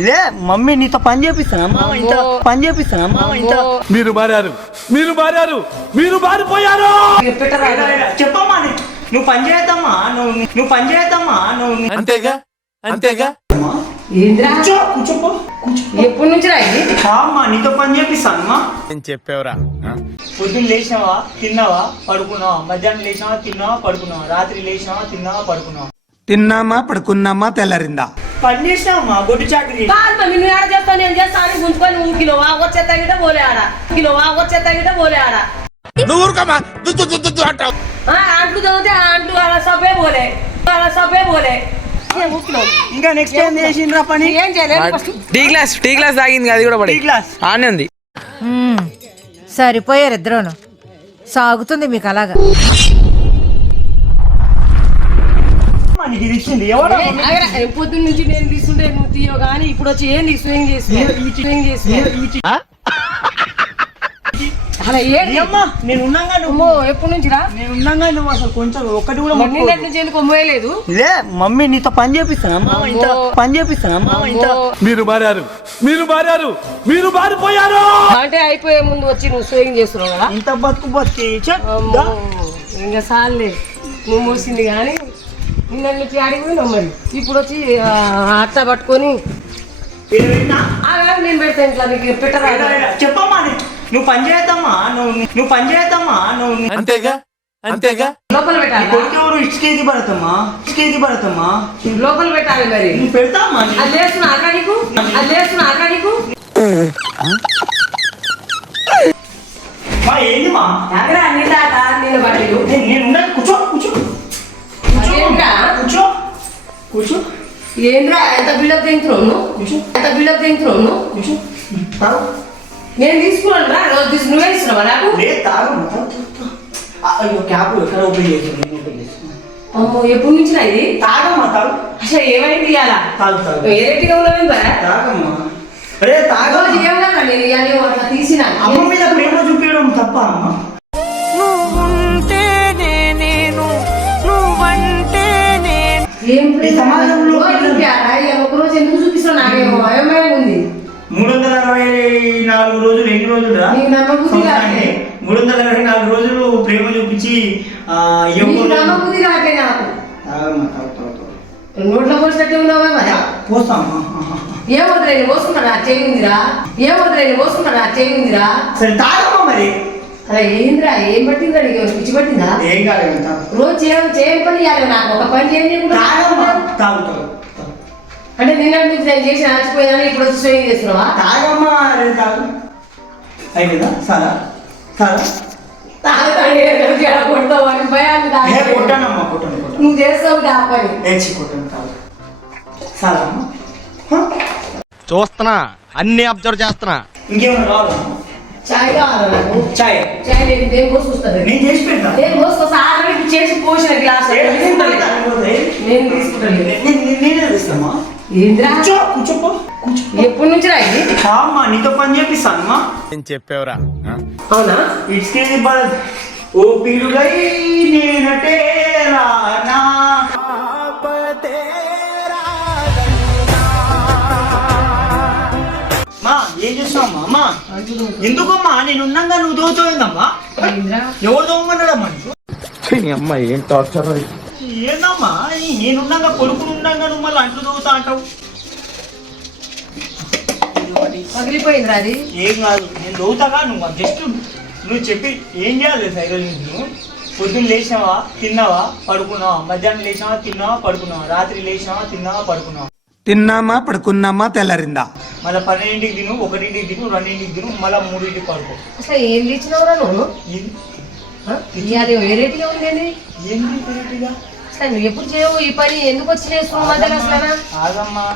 ఇదే మమ్మీ నీతో పని చేపిస్తానమ్మా, ఇంత పని చేపిస్తానమ్మా, ఇంత మీరు మారిపోయారు. చెప్పమ్మా, నువ్వు పని చేయద్దమ్మా, నువ్వు పని చేయద్దమ్మా, నువ్వు అంతేగా కూర్చోపో. ఎప్పటి నుంచి రాయి అమ్మా నీతో పని చేపిస్తానమ్మా. నేను చెప్పేవరా, పొద్దున్న లేచినావా తిన్నావా పడుకున్నావా, మధ్యాహ్నం లేచినావా తిన్నావా పడుకున్నావా, రాత్రి లేచినావా తిన్నావా పడుకున్నావా, తిన్నామా పడుకున్నామా తెల్లరిందా, పని చేసినావమ్మా, గొడ్డు చాకరీ. నిన్ను ఆడ చేస్తాను నేను చేస్తాను గుంజుకొని నువ్వు కిలో వచ్చే తగ్గితే పోలే ఆడ నువ్వు ఊరుకోమా అంటావు. అంట్లు చదివితే అంట్లు అలా సబ్బే పోలే ఇంకా నెక్స్ట్ టైం చేసిండ్రా పని ఏం చేయలేదు. టీ గ్లాస్ తాగింది అది కూడా పడి టీ గ్లాస్ ఆనే ఉంది. సరిపోయారు ఇద్దరును, సాగుతుంది మీకు అలాగా. నీకు ఇది ఇచ్చింది ఎవరు? పొద్దున్న నుంచి నేను తీసుకుంటే నువ్వు తీయో కానీ ఇప్పుడు వచ్చి ఏంది స్వింగ్ చేసి అలా అమ్మా నేను ఉన్నాగా, నువ్వు ఎప్పటి నుంచి రా నేను ఉన్నాగా, నువ్వు అసలు కొంచెం ఒక్కటి కూడా నిన్నటి నుంచి ఎందుకు మొయ్యలేదు. ఇదే మమ్మీ నీతో పని చేపిస్తానమ్మా, ఇంత పని చేపిస్తానమ్మా, ఇంత మీరు మారిపోయారు. అంటే అయిపోయే ముందు వచ్చి నువ్వు స్వింగ్ చేస్తున్నావు కదా, ఇంత బతుకు ఇంకా సార్లే నువ్వు మోసింది కానీ నిన్న నుంచి అడిగిపోయినావు. మరి ఇప్పుడు వచ్చి అట్ట పట్టుకొని నేను పెడతా ఇంట్లో నీకు పెట్టరా. చెప్పమ్మా, నువ్వు పని చేయద్దమ్మా, నువ్వు పని చేయద్దమ్మా, నువ్వు అంతేగా లోపల పెట్టాలి. కొడుకెవరు ఇటుకేది పడతామ్మా, లోపల పెట్టాలి. మరి నువ్వు పెడతామ్మా. అది చేస్తున్నా అక్కడ నీకు ఏంది మా నేను పట్టిలు నేను కూర్చో ఏంద్రా ఎంత బిల్డప్ తింటున్నావు నేను తీసుకున్నాను రా రోజు నువ్వే ఇస్తున్నావా నాకు? క్యాబ్ ఎక్కడ ఓపెన్ చేసి అమ్మో ఎప్పటి నుంచి ఇది తాగమ్మా, తాగు. అసలు ఏమైంది ఇవ్వాలా తాగు ఏరెట్టిగా ఉన్నావు తాగమ్మా. అరే తాగు. ఏమన్నా నేను ఇవ్వాలి అట్లా తీసిన అమ్మ మీద ప్రేమ చూపించడం తప్ప అమ్మా. ఈ సమాజంలో ఒకరోజు ఎందుకు చూపిస్తున్నావు? నాకేమో అయోమయం ఉంది. 364 రోజులు ఎన్ని రోజులు రా? నీకు నమ్మబుద్ధి కాదే. 364 రోజులు ప్రేమ చూపించి నీకు నమ్మబుద్ధి కాదే నాకు. నోట్లో పోసినట్టే ఉన్నావా మరి? పోస్తామ్మా. ఏమవుతుంది నేను పోసుకున్నాడు ఆ చేయిందిరా సరే తాగమ్మా. మరి అలా ఏంద్రా ఏం పట్టిందిరా నీకు? పిచ్చి పట్టిందా? ఏం కాలేదు. రోజు చేయని పని చేయాలి నాకు, ఒక పని చేయకుండా తాగు. అంటే నిన్న నుంచి నేను చేసి ఆచిపోయినా ఇప్పుడు వచ్చి స్వింగ్ చేస్తున్నావా? తాగమ్మా. అరే తాగు. అయిపోయిందా? సారా కొడతావు అని భయాన్ని కొట్టానమ్మా. నువ్వు చేస్తావు ఆ పని. కొట్టాను. తాగు. సారా చూస్తున్నా, అన్ని అబ్జర్వ్ చేస్తున్నా. ఇంకేమైనా కావాలమ్మా? చాయ్ కావాలా నాకు? చాయ్ నేను దేని కోసం వస్తుంది? నేను చేసి పెడతా. దేని కోసం ఆల్రెడీ చేసి పోసిన గ్లాస్ నేను తీసుకుంటాను. నేనే తెస్తామా. ఏంద్రా కూర్చోపో. ఎప్పటి నుంచి రా ఇది? అమ్మా నీతో పని చేపిస్తానమ్మా. నేను చెప్పేవరా, అవునా? ఇటుకేది పడదు. ఓ పిలుగై నేనటే రానా. ఏం చేస్తున్నావమ్మా? అమ్మా ఎందుకమ్మా నేను ఉన్నాగా నువ్వు దోచుకోయిందమ్మా? ఎవరు దొంగన్నాడమ్మా? అమ్మ ఏం టార్చర్. ఏందమ్మా నేనున్నాగా కొడుకుని ఉన్నాగా నువ్వు మళ్ళీ అంట్లు దొంగతా అంటావు. పగిలిపోయిందిరా అది. ఏం కాదు, నేను దొంగతాగా. జస్ట్ నువ్వు చెప్పి ఏం చేయాలి సైకిల్ నువ్వు? పొద్దున్న లేచినావా తిన్నావా పడుకున్నావా, మధ్యాహ్నం లేచినావా తిన్నావా పడుకున్నావా, రాత్రి లేచినావా తిన్నావా పడుకున్నావా, తిన్నామా పడుకున్నామా తెల్లరిందా, మళ్ళీ 12ంటికి తిను, 1ంటికి తిను, 2ంటికి తిను, మళ్ళీ 3ంటికి పడుకో. అసలు ఏం తెచ్చినవరా నువ్వు? అది వెరైటీగా ఉందండి. ఏంటి వెరైటీగా? అసలు నువ్వు ఎప్పుడు చేయవు ఈ పని? ఎందుకు వచ్చి చేస్తున్నావు మధ్యలో? అసలు ఆగమ్మా.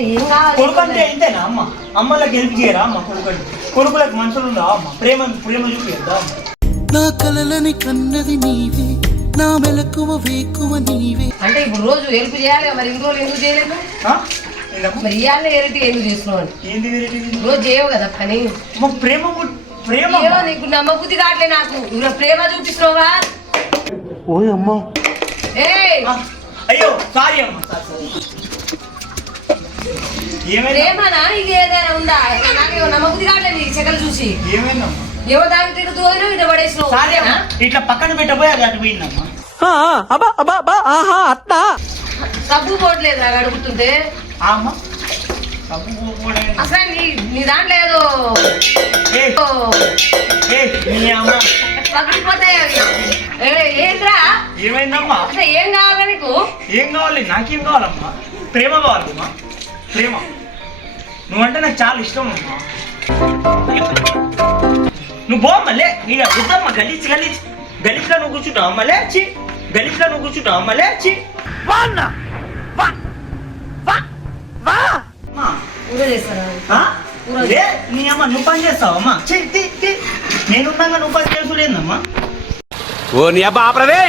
ఏం కావాలి? కొడుకు అంటే ఇంతేనా అమ్మ? అమ్మలకు హెల్ప్ చేయరా అమ్మ? కొడుకులకు మనుషులు ఉండవా అమ్మ? ప్రేమ చూపిద్దా? నా కలలని కన్నది నీవే, నా మెలకువ వేకువ నీవే. అంటే ఇప్పుడు రోజు హెల్ప్ చేయాలి మరి, ఇన్ని రోజులు ఎందుకు చేయలేదు? మరి ఇవాళ వెరైటీ ఎందుకు చేస్తున్నావు? ఏంటి వెరైటీ? రోజు చేయవు కదా పని. ప్రేమ నీకు నమ్మబుద్ధి కావట్లే నాకు. నువ్వు ప్రేమ చూపిస్తున్నావుగా. అయ్యో సారీ అమ్మా. ఏమైంది ప్రేమనా ఇది ఏదైనా ఉందా నాకేమో నమ్మబుద్ధి కావట్లేదు ఈ చెక్కలు చూసి ఏమైందమ్మా ఏవో దానికి తిరిగి తోదిన ఇటు పడేసినావు సారీ అమ్మా ఇట్లా పక్కన పెట్టబోయి అది అటు పోయిందమ్మా సబ్బు పోవట్లేదు నాకు అడుగుతుంటే అమ్మా తప్పు పోకూడదు. అసలు నీ దాంట్లో ఏదో నీ అమ్మ పగిలిపోతాయి అవి ఏంట్రా ఏమైందమ్మా అసలు ఏం కావాలా నీకు ఏం కావాలి నాకేం కావాలమ్మా ప్రేమ కావాలమ్మా ప్రేమ నువ్వంటే నాకు చాలా ఇష్టం అమ్మా నువ్వు పో మళ్ళీ నేను అడుగుతామ్మా గలీజ్గా నువ్వు కూర్చుంటావు మళ్ళీ వచ్చి గలీజ్గా నువ్వు కూర్చుంటావు మళ్ళీ వచ్చి ఊరే చేస్తారా నీ అమ్మ నువ్వు పని చేస్తావమ్మా నేనున్నాగా నువ్వు పని చేసులేదమ్మా ఓ నీ అబ్బా ఆపరదే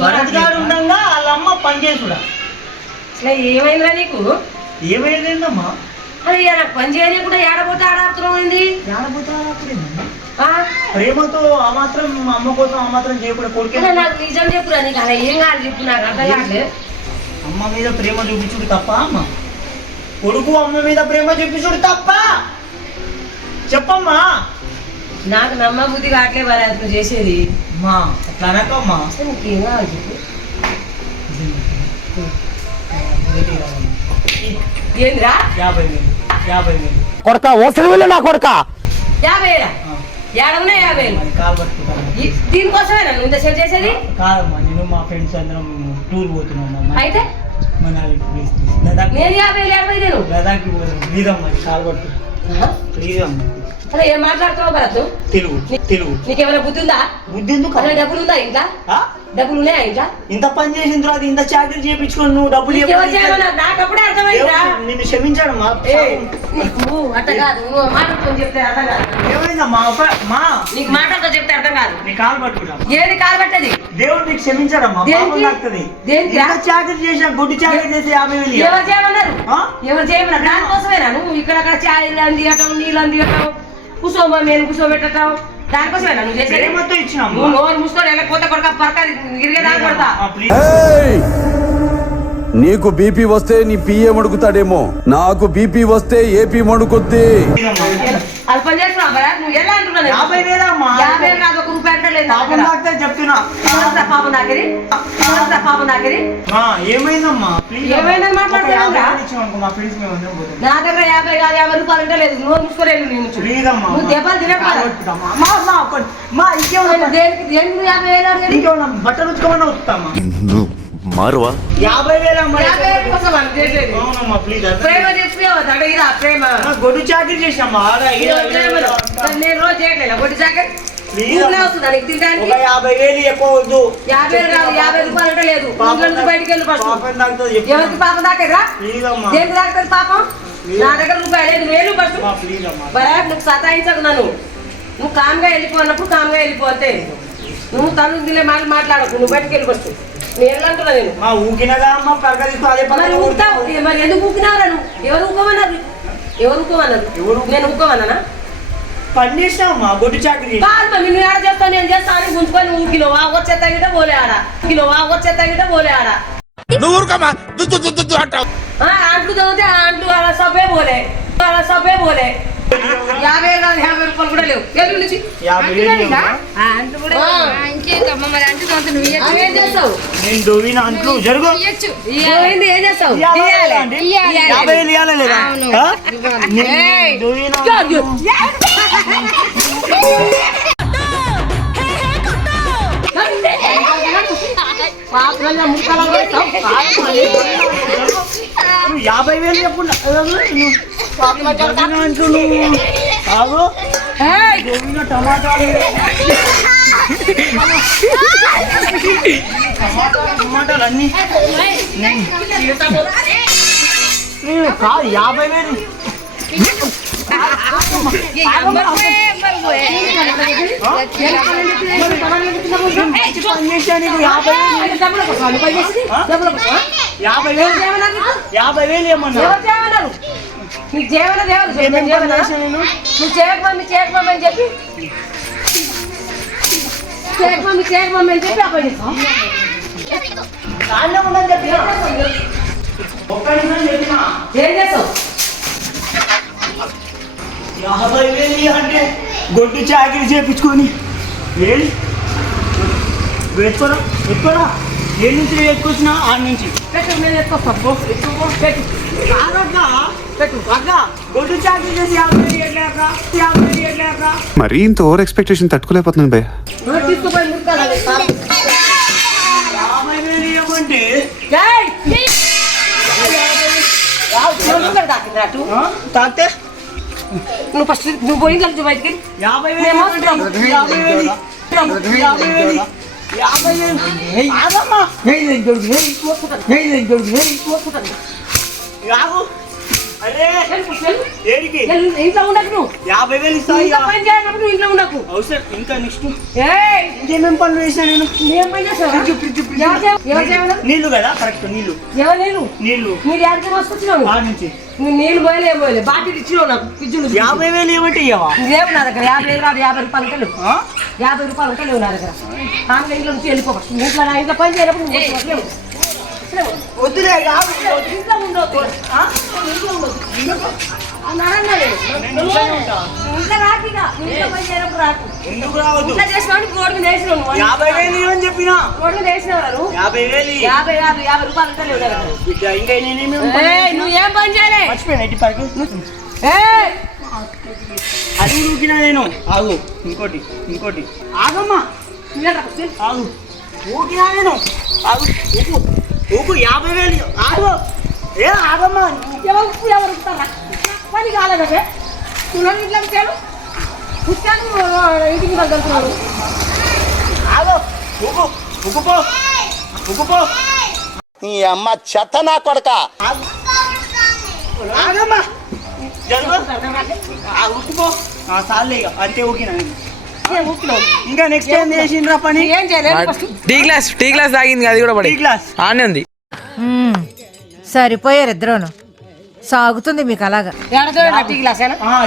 భరత్ గారు ఉండగా వాళ్ళ అమ్మ పని చేసుడా అసలు ఏమైందిరా నీకు ఏమైందమ్మా అది నాకు పని చేయని కూడా ఏడబోతే ఆడాపుతమైంది ప్రేమతో ఆ మాత్రం అమ్మ కోసం ఆ మాత్రం చేయకుండా కొడుకే నాకు నిజం చెప్పురా నీకు అలా ఏం కాదు చెప్పు నాకు అర్థం కావట్లేదు అమ్మ మీద ప్రేమ చూపించుడు తప్ప అమ్మ కొడుకు అమ్మ మీద ప్రేమ చూపించుడు తప్ప చెప్పమ్మా నాకు నమ్మ బుద్ధి కావట్లేదు మరి అది నువ్వు చేసేది అమ్మా అట్లా అనకమ్మా అసలు నీకేం కావాలి చెప్పు ఏంద్రా 50,000 కొడక ఓసరి వెళ్ళి నా కొడక 50,000 ఏడవునా 50,000 మరి కాలు పట్టుకుంటాను దీనికోసమేనా నువ్వు ఇంత సెట్ చేసేది కాదమ్మా నేను మా ఫ్రెండ్స్ అందరం టూర్ పోతున్నాం అయితే మనాలి లదాఖ్ నేను 50,000 ఏడవైదేను లదాఖ్ ప్లీజ్ అమ్మా కాలు పట్టు ప్లీజ్ అమ్మా అసలు ఏం మాట్లాడుతున్నావు భరత్ తెలుగు నీకేమైనా బుద్ధి ఉందా బుద్ధి ఎందుకు అసలు డబ్బులు ఉందా ఇంకా ఆ? డబ్బులు ఉన్నాయా ఇంకా ఇంత పని చేసిన తర్వాత ఇంత చాకరీ చేయించుకొని నువ్వు డబ్బులు ఎవరు చేయమన్నా నాకు అప్పుడే అర్థమైందిరా నిన్ను క్షమించాడమ్మా నువ్వు అట్ట కాదు నువ్వు మాటలతో చెప్తే అర్థం కాదు ఏమైందమ్మా మా నీకు మాటలతో చెప్తే అర్థం కాదు నీ కాలు పట్టుకుంటా ఏది కాలు పట్టది దేవుడు నీకు క్షమించాడమ్మా దేనికి? పాపం తాకుతుంది దేనికి? ఇంత చాకరీ చేసిన గుడ్డి చాకరీ చేసి 50,000 ఎవరు చేయమన్నారు ఆ? ఎవరు చేయమన్నారు దానికోసమేనా నువ్వు ఇక్కడక్కడ ఛాయలు అందియటం నీళ్ళు అందియటం కూసోమా మేము కూర్చోబెట్టడం దానికోసమేనా నువ్వు చేసేది ప్రేమతో ఇచ్చినామ్మా నువ్వు నోరు మూసుకొని వెళ్ళకపోతే కొడక పరక గిరిగేదాకా కొడతా నీకు బీపీ వస్తే నీ పిఏ మడుకుతాడేమో నాకు బీపీ వస్తే ఏపీ మడుకుద్ది అది పని చేస్తున్నావు కదా నువ్వు ఎలా అంటున్నాను 50,000 అమ్మా 50,000 కాదు 1 రూపాయి అంటే లేదు పాపం తాకితే చెప్తున్నా పాపం నాకిది మా ఏమైందమ్మా ప్లీజ్ ఏమైందని మాట్లాడుతున్నావురా? మా ఫ్రెండ్స్ మేము అందరం పోతాం నా దగ్గర 50 కాదు 50 రూపాయలు అంటే లేదు నోరు మూసుకోలేదు నేను ప్లీజ్ అమ్మా నువ్వు దెబ్బలు తినకూడదు మా ఇంకేమన్నా దేనికి నువ్వు 50,000 అడిగేది? ఇంకేమన్నా బట్టలు ఉతుకోమన్నా ఉతుకుతామా మారువా 50,000 అమ్మా 50,000 కోసం మనం చేసేది అవునమ్మా ప్లీజ్ ప్రేమ చెప్పేవద్దు అంటే ఇదా ప్రేమ గొడ్డు చాకరీ చేసినమ్మా ఆడ ఈడ ప్రేమలో నేను రోజు చేయట్లేదు కొట్టి జాకెట్ ఊరిలో వస్తుందా నీకు తినడానికి ఒక 50,000 ఎక్కువ వద్దు 50,000 కాదు 50 రూపాయలు అంటే లేదు ఇంట్లో నుంచి బయటికి వెళ్ళి ఫస్ట్ పాపం తాకుతుంది ఎవరికి పాపం దాకేరా ప్లీజ్ అమ్మా దేనికి దాకుతుంది పాపం నా దగ్గర రూపాయలు లేదు వేలు ఫస్ట్ ప్లీజ్ అమ్మా బరాక్ నువ్వు సతాయించకు నన్ను నువ్వు కామ్గా వెళ్ళిపోయినప్పుడు కామ్గా వెళ్ళిపోతే నువ్వు తను దిలే మాట్లాడకు నువ్వు బయటికి వెళ్ళిపోవచ్చు నేను ఎలా అంటున్నా నేను మా ఊకినగా అమ్మ పరక తీసుకో అదే మరి ఊపుతావు మరి ఎందుకు ఊపినావురా నువ్వు ఎవరు ఊకోమన్నారు నేను ఊకోమన్నానా పని చేసినావమ్మా గొడ్డు చాకరీ కాదు మరి నువ్వు ఆడ చేస్తావు నేను చేస్తాను అని గుంజుకొని నువ్వు కిలోవా వచ్చే తగ్గితే పోలే ఆడ నువ్వు ఊరుకోమా అంటావు అంట్లు తగ్గితే అంట్లు అలా సబ్బే పోలే 50,000 కాదు 50 రూపాయలు కూడా లేవు ఎల్లు నుంచి 50,000 ఏం చేస్తావు నేను దొవిన అంట్లు జరుగు పోయింది, ఏం చేస్తావు 50,000 ఇవ్వాలా లేదా ఆ? నేను దొవిన అంట్లు. పాత్రలో ముక్కలు వేస్తావు. నువ్వు 50,000 చెప్పకుండా దొవిన అంట్లు నువ్వు కాదు దొవిన టమాటాలు టమాటాలు అన్ని కాదు 50,000 పని చేసా నీకు 50,000 ఏమన్నా నీకు చేయమన్నా నువ్వు చేయకమని చెప్పి అప్పుడు దాన్నే ఉండని చెప్పినా ఒక్క నిమిషం చెప్పినా ఏం చేస్తావు 50,000 అంటే గొడ్డు చాకరీ చేపించుకొని ఏది ఎత్తుకోరా ఏ నుంచి ఎత్తుకొచ్చినా ఆడ నుంచి నేను ఎత్తుకొస్తాను గొడ్డు చాకరీ చేసి 50,000 ఎట్లా 50,000 ఎట్లా మరీ ఇంత ఓవర్ ఎక్స్పెక్టేషన్ తట్టుకోలేకపోతున్నాను భయ్య. తీసుకుపోయి మురుకాలి 50,000 ఇవ్వమంటే తాకితే నువ్వు ఫస్ట్ నువ్వు పోయి ఇంట్లో నుంచి బయటికి 50,000 ఏడికి ఇంట్లో ఉండకు నువ్వు 50,000 ఇస్తా ఇంట్లో పని చేయనప్పుడు నువ్వు ఇంట్లో ఉండకు అవసరం ఇంకా నెక్స్ట్ ఏయ్ ఇంకేమేం పనులు చేసినా నేను ఏం పని చేస్తావు ఎవరు చేయమన్నారు నీళ్లు కదా కరెక్ట్ నీళ్లు ఎవరు నేను నీళ్లు మీరు ఎక్కడికి వస్తున్నావు ఆడ నుంచి నువ్వు నీళ్ళు పోయలే ఏం పోయలే బాటిల్ ఇచ్చినావు నాకు ఫ్రిడ్జ్లు 50,000 ఏమంటే ఇవ్వవా లేవు నా దగ్గర 50 రాదు 50 రూపాయలు ఉంటే లేవు 50 రూపాయలు ఉంటే లేవు నా దగ్గర ఆమె ఇంట్లో నుంచి వెళ్ళిపోవాలి ఇంట్లో నా ఇంట్లో పని చేయనప్పుడు నువ్వు లేవు వద్దులే ఇంట్లో ఉండొద్దు ఇంట్లో ఉండొద్దు ఇంట్లో రాకిగా ఇంట్లో పని చేయనప్పుడు రాకు ఎందుకు రావద్దు ఇంట్లో చేసినావు గోడకు వేసినావు 50,000 ఇవ్వని చెప్పినా గోడకు వేసినావు 50,000 50 రూపాయలు ఉంటే లేవు దగ్గర బిడ్డ ఇంకా నేనేమేం నువ్వు ఏం పని చేయలే మర్చిపోయినా ఎట్టి పైకి అది ఊకినా నేను ఆగు ఇంకోటి ఆగమ్మా ఆగు ఊకినా నేను ఆగు ఊకు 50,000 ఆగు ఏ ఆగమ్మా ఎవరు ఉంటారా పని కాలేదే నువ్వు ఇంట్లో వచ్చాను వచ్చాను ఇంటికి వెళ్తున్నాడు ఆగు ఊకుపో నీ అమ్మ చెత్త నా కొడక. ఆగమ్మా ఊకుపో సార్లే ఇక అంతే ఊకినా ఇంకా నెక్స్ట్ ఏం చేసిండ్రా పని ఏం చేయలేదు ఫస్ట్ టీ గ్లాస్ తాగింది అది కూడా పడి టీ గ్లాస్ ఆనే ఉంది. సరిపోయారు ఇద్దరును. సాగుతుంది మీకు అలాగా. టీ గ్లాస్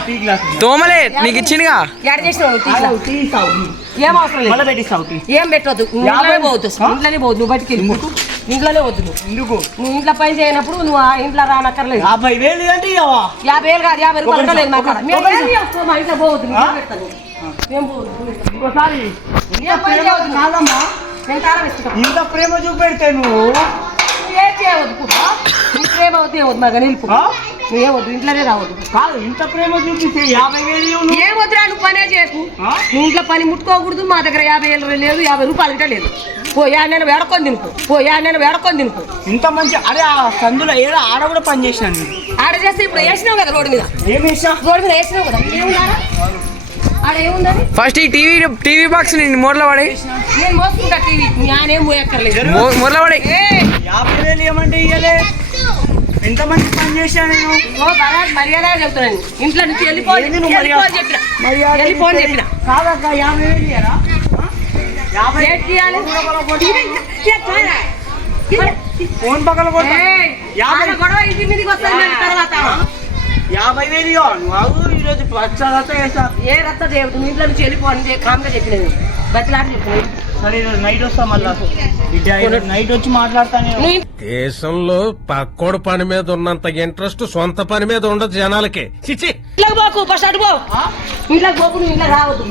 టీ గ్లాస్ తోమలే నీకు ఇచ్చిందిగా. ఎడ చేసినావు టీ గ్లాస్ టీ తాగు ఏం అవసరం లేదు మళ్ళీ పెట్టిస్తావు టీ ఏం పెట్టవద్దు ఇంట్లోనే పోవద్దు ఇంట్లోనే పోవద్దు నువ్వు బయటికి వెళ్ళి ఇంట్లోనే వద్దు నువ్వు ఎందుకు నువ్వు ఇంట్లో పని చేయనప్పుడు నువ్వు ఆ ఇంట్లో రానక్కర్లేదు 50,000 అంటే ఇవ్వవా 50,000 కాదు 50 రూపాయలు లేదు మా కాడ మేము ఏం చేస్తాం? మా ఇంట్లో పోవద్దు నేను పెడతాను ఏం పోవద్దు ఇంకోసారి ఏం పని చేయవద్దు కాదమ్మా నేను తాళం ఇస్తాను ఇంత ప్రేమ చూపెడితే నువ్వు ఏం చేయవద్దు కూడా నీ ప్రేమ వద్దు ఏమవుతుంది మాకు నిలుపు నువ్వేమొద్దు ఇంట్లోనే రావద్దు కాదు ఇంత ప్రేమ చూపిస్తే 50,000 ఏమొద్దురా నువ్వు పనే చేయకు నువ్వు ఇంట్లో పని ముట్టుకోకూడదు మా దగ్గర 50,000 లేదు 50 రూపాయలు అంటే లేదు నేను వేడకొని తినుకో ఇంత మంచి అరే ఆ సందులో ఏదో ఆడ కూడా పని చేసినాను నేను. ఆడ చేస్తే ఇప్పుడు వేసినావు కదా రోడ్డు మీద ఏం వేసినా రోడ్డు మీద వేసినావు కదా ఏముందా ఆడ ఏముందని ఫస్ట్ ఈ టీవీ బాక్స్ ని మూరలో పడి నేను మోసుకుంటా టీవీ నేనేం పోయక్కర్లేదు మూరలో పడి 50,000 ఏమంటే ఇయ్యలే ఎంత మంచి పని చేశాను నేను మర్యాద చెప్తున్నాను ఇంట్లో నుంచి వెళ్ళిపోని చెప్పిన కాదక్క 50,000 ఇయ్యరా 50 ఫోన్ పక్కన కొట్ట గొడవ ఇంటి మీదకి వస్తాను తర్వాత 50,000 ఇవ్వ నువ్వు ఆగు ఈరోజు పచ్చదత వేసా ఏ రత్త చేయవద్దు నువ్వు ఇంట్లో నుంచి వెళ్ళిపోని కామ్గా చెప్పినది బతిలాడి చెప్పినది సరే ఈరోజు నైట్ వస్తా మళ్ళా బిడ్డ ఈరోజు నైట్ వచ్చి మాట్లాడతాను దేశంలో పక్కోడు పని మీద ఉన్నంత ఇంట్రెస్ట్ సొంత పని మీద ఉండదు జనాలకి. చిచి ఇంట్లోకి పోకు ఫస్ట్ అటు పో ఇంట్లోకి పోకు నువ్వు ఇంట్లో రావద్దు